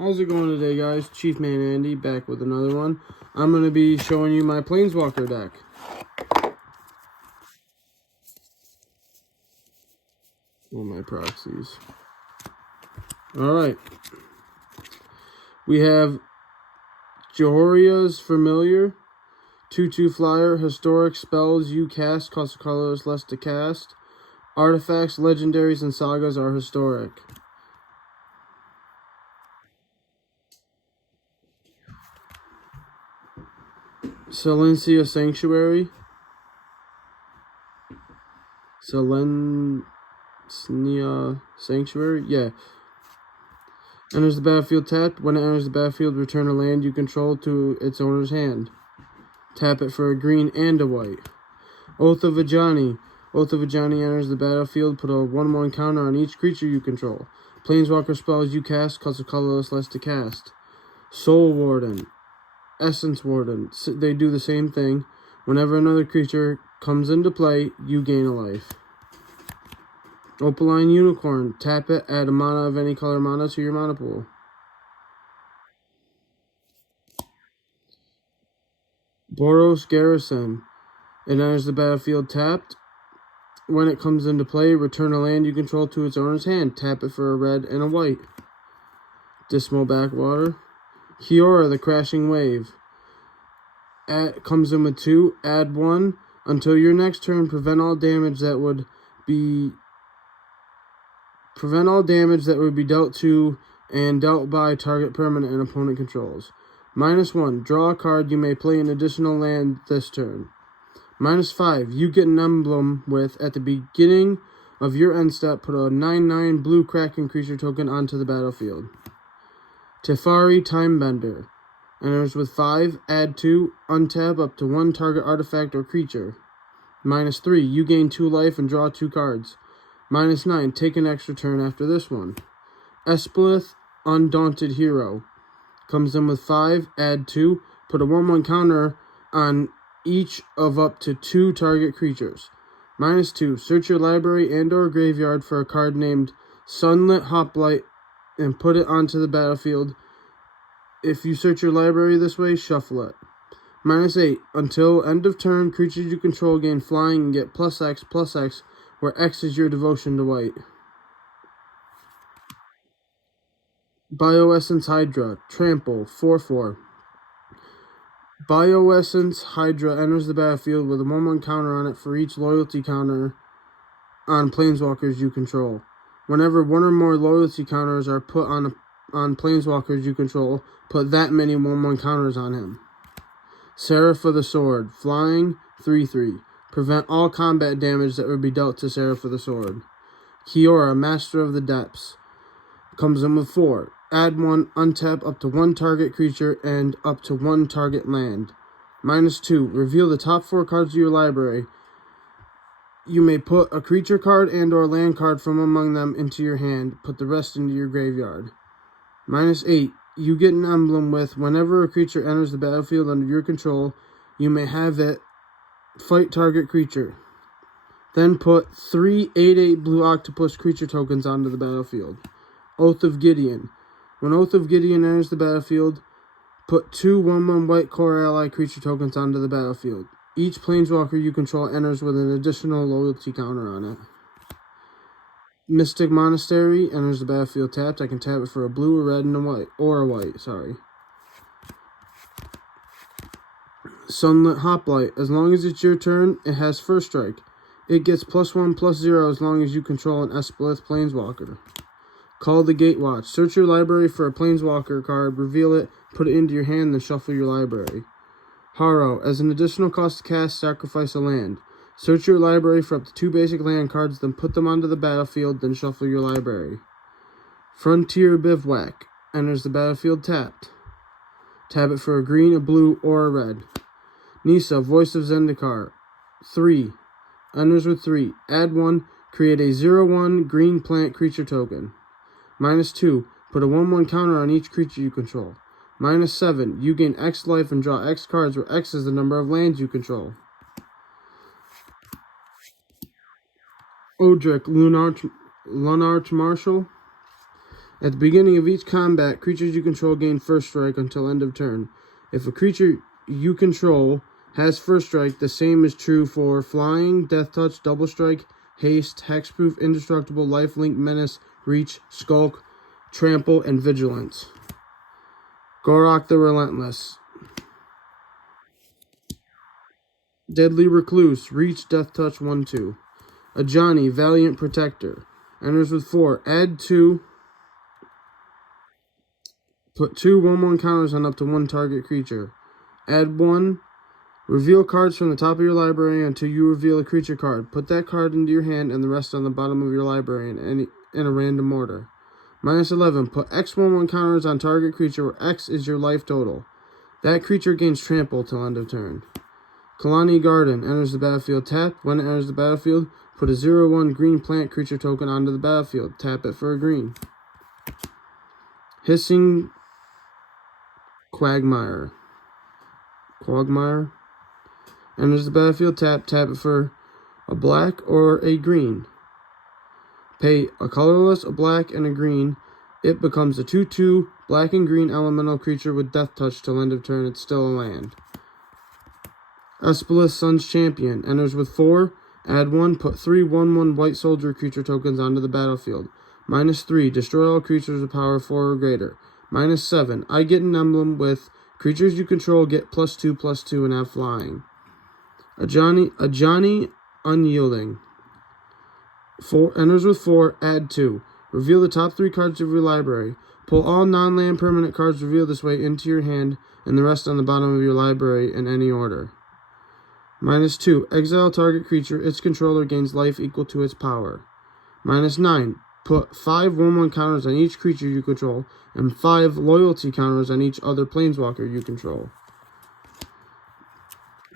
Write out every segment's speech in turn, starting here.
How's it going today, guys? Chief Man Andy back with another one. I'm going to be showing you my planeswalker deck. Oh, my proxies. Alright. We have Johoria's Familiar, 2/2 flyer, historic spells you cast cost colors less to cast. Artifacts, legendaries, and sagas are historic. Silencia Sanctuary. Silencia Sanctuary? Yeah. Enters the battlefield tapped. When it enters the battlefield, return a land you control to its owner's hand. Tap it for a green and a white. Oath of Ajani. Oath of Ajani enters the battlefield. Put a 1/1 counter on each creature you control. Planeswalker spells you cast cost a colorless less to cast. Soul Warden. Essence Warden. They do the same thing. Whenever another creature comes into play, you gain a life. Opaline Unicorn. Tap it, add a mana of any color mana to your mana pool. Boros Garrison. It enters the battlefield tapped. When it comes into play, return a land you control to its owner's hand. Tap it for a red and a white. Dismal Backwater. Kiora, the Crashing Wave. Comes in with 2. Add 1. Until your next turn, prevent all damage that would be dealt to and dealt by target permanent and opponent controls. -1. Draw a card. You may play an additional land this turn. -5. You get an emblem with, at the beginning of your end step, put a 9/9 blue Kraken creature token onto the battlefield. Teferi Timebender. Enters with 5. Add 2. Untap up to 1 target artifact or creature. -3. You gain 2 life and draw 2 cards. -9. Take an extra turn after this one. Esplith Undaunted Hero. Comes in with 5. Add 2. Put a 1/1 counter on each of up to 2 target creatures. -2. Search your library and or graveyard for a card named Sunlit Hoplite and put it onto the battlefield. If you search your library this way, shuffle it. -8. Until end of turn, creatures you control gain flying and get +X/+X, where X is your devotion to white. Bioessence Hydra. Trample. 4/4. Bioessence Hydra enters the battlefield with a 1/1 counter on it for each loyalty counter on planeswalkers you control. Whenever 1 or more loyalty counters are put on planeswalkers you control, put that many 1/1 counters on him. Seraph of the Sword. Flying. 3/3. Prevent all combat damage that would be dealt to Seraph of the Sword. Kiora, Master of the Depths. Comes in with 4. Add 1, untap up to 1 target creature and up to 1 target land. -2. Reveal the top 4 cards of your library. You may put a creature card and or land card from among them into your hand. Put the rest into your graveyard. -8. You get an emblem with, whenever a creature enters the battlefield under your control, you may have it fight target creature. Then put 3 8/8 blue octopus creature tokens onto the battlefield. Oath of Gideon. When Oath of Gideon enters the battlefield, put 2 1/1 white core ally creature tokens onto the battlefield. Each planeswalker you control enters with an additional loyalty counter on it. Mystic Monastery enters the battlefield tapped. I can tap it for a blue, a red, and a white. Or a white, sorry. Sunlit Hoplite. As long as it's your turn, it has first strike. It gets +1/+0 as long as you control an Esplith Planeswalker. Call the Gatewatch. Search your library for a Planeswalker card, reveal it, put it into your hand, then shuffle your library. Harrow. As an additional cost to cast, sacrifice a land. Search your library for up to 2 basic land cards, then put them onto the battlefield, then shuffle your library. Frontier Bivouac. Enters the battlefield tapped. Tap it for a green, a blue, or a red. Nissa, Voice of Zendikar. 3. Enters with 3. Add 1. Create a 0/1 green plant creature token. -2. Put a 1/1 counter on each creature you control. -7. You gain X life and draw X cards, where X is the number of lands you control. Odric, Lunarch Marshal. At the beginning of each combat, creatures you control gain first strike until end of turn. If a creature you control has first strike, the same is true for flying, death touch, double strike, haste, hexproof, indestructible, lifelink, menace, reach, skulk, trample, and vigilance. Gorok the Relentless. Deadly Recluse, reach, death touch, 1/2. Ajani, Valiant Protector. Enters with 4. Add 2. Put 2 1/1 counters on up to 1 target creature. Add 1. Reveal cards from the top of your library until you reveal a creature card. Put that card into your hand and the rest on the bottom of your library in a random order. -11. Put X 1/1 counters on target creature where X is your life total. That creature gains trample till end of turn. Kalani Garden enters the battlefield tapped. When it enters the battlefield, put a 0/1 green plant creature token onto the battlefield. Tap it for a green. Hissing Quagmire enters the battlefield tapped. Tap it for a black or a green. Pay a colorless, a black, and a green. It becomes a 2/2 black and green elemental creature with death touch till end of turn. It's still a land. Espelith Sun's Champion enters with 4. Add 1. Put 3 1/1 white soldier creature tokens onto the battlefield. -3. Destroy all creatures with power 4 or greater. -7. I get an emblem with creatures you control get +2/+2 and have flying. Ajani Unyielding. 4 enters with 4. Add 2. Reveal the top 3 cards of your library. Pull all non-land permanent cards revealed this way into your hand and the rest on the bottom of your library in any order. -2. Exile target creature. Its controller gains life equal to its power. -9. Put 5 1/1 counters on each creature you control and 5 loyalty counters on each other planeswalker you control.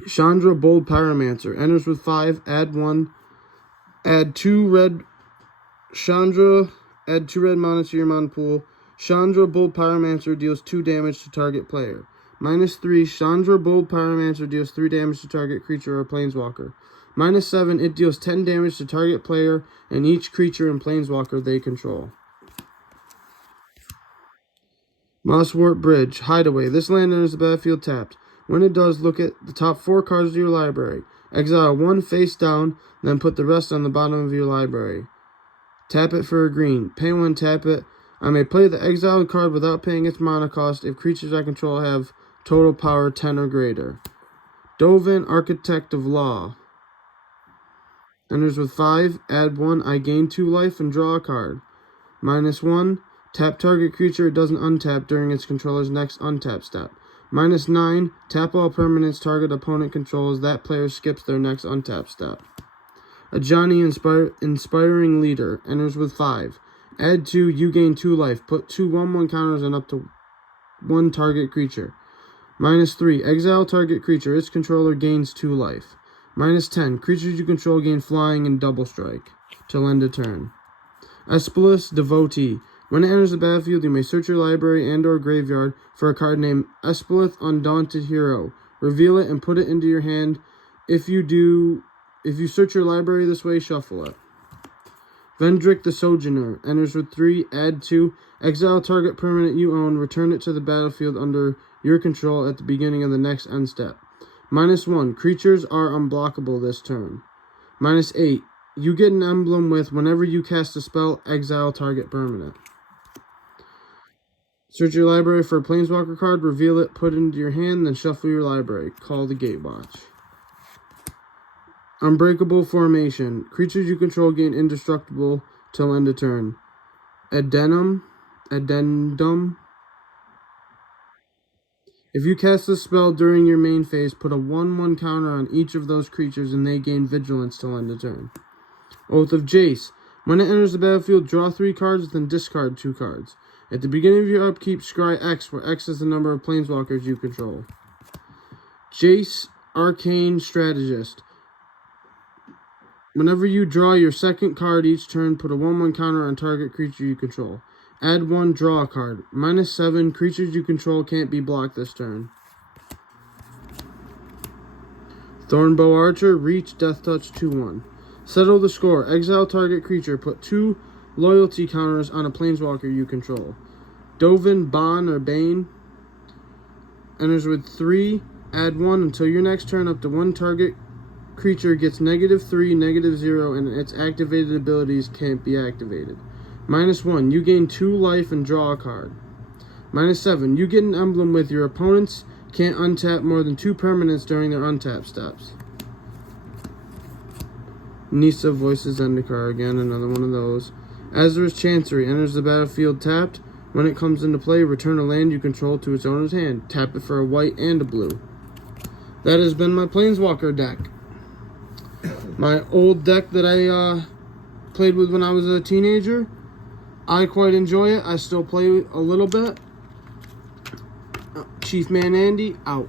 Chandra Bold Pyromancer enters with 5. Add 1. Add 2 red. Add 2 red mana to your mana pool. Chandra Bold Pyromancer deals 2 damage to target player. -3. Chandra Bold Pyromancer deals 3 damage to target creature or planeswalker. -7. It deals 10 damage to target player and each creature and planeswalker they control. Mosswort Bridge Hideaway. This land enters the battlefield tapped. When it does, look at the top 4 cards of your library. Exile 1 face down, then put the rest on the bottom of your library. Tap it for a green. Pay 1, tap it. I may play the exiled card without paying its mana cost if creatures I control have total power 10 or greater. Dovin, Architect of Law. Enters with 5. Add 1. I gain 2 life and draw a card. -1. Tap target creature. It doesn't untap during its controller's next untap step. -9. Tap all permanents target opponent controls. That player skips their next untap step. Ajani Inspiring Leader. Enters with 5. Add 2. You gain 2 life. Put 2 1/1 counters on up to 1 target creature. -3. Exile target creature. Its controller gains 2 life. -10. Creatures you control gain flying and double strike till end of turn. Espelith Devotee. When it enters the battlefield, you may search your library and or graveyard for a card named Espelith Undaunted Hero. Reveal it and put it into your hand. If you search your library this way, shuffle it. Vendrick the Sojourner. Enters with 3. Add 2. Exile target permanent you own. Return it to the battlefield under your control at the beginning of the next end step. -1. Creatures are unblockable this turn. -8. You get an emblem with whenever you cast a spell, exile target permanent. Search your library for a planeswalker card, reveal it, put it into your hand, then shuffle your library. Call the Gatewatch. Unbreakable Formation. Creatures you control gain indestructible till end of turn. Addendum. If you cast this spell during your main phase, put a 1/1 counter on each of those creatures and they gain vigilance till end of turn. Oath of Jace. When it enters the battlefield, draw 3 cards, then discard 2 cards. At the beginning of your upkeep, scry X, where X is the number of planeswalkers you control. Jace Arcane Strategist. Whenever you draw your second card each turn, put a 1/1 counter on target creature you control. Add 1, draw a card. -7, creatures you control can't be blocked this turn. Thornbow Archer, reach, death touch, 2/1. Settle the score. Exile target creature. Put 2 loyalty counters on a planeswalker you control. Dovin, Bon, or Bane enters with 3. Add 1 until your next turn. Up to 1 target creature gets -3, -0, and its activated abilities can't be activated. -1, you gain 2 life and draw a card. -7, you get an emblem with your opponents can't untap more than 2 permanents during their untap steps. Nissa voices Zendikar again, another one of those. Azra's Chancery enters the battlefield tapped. When it comes into play, return a land you control to its owner's hand. Tap it for a white and a blue. That has been my Planeswalker deck. My old deck that I played with when I was a teenager. I quite enjoy it. I still play a little bit. Chief Man Andy, out.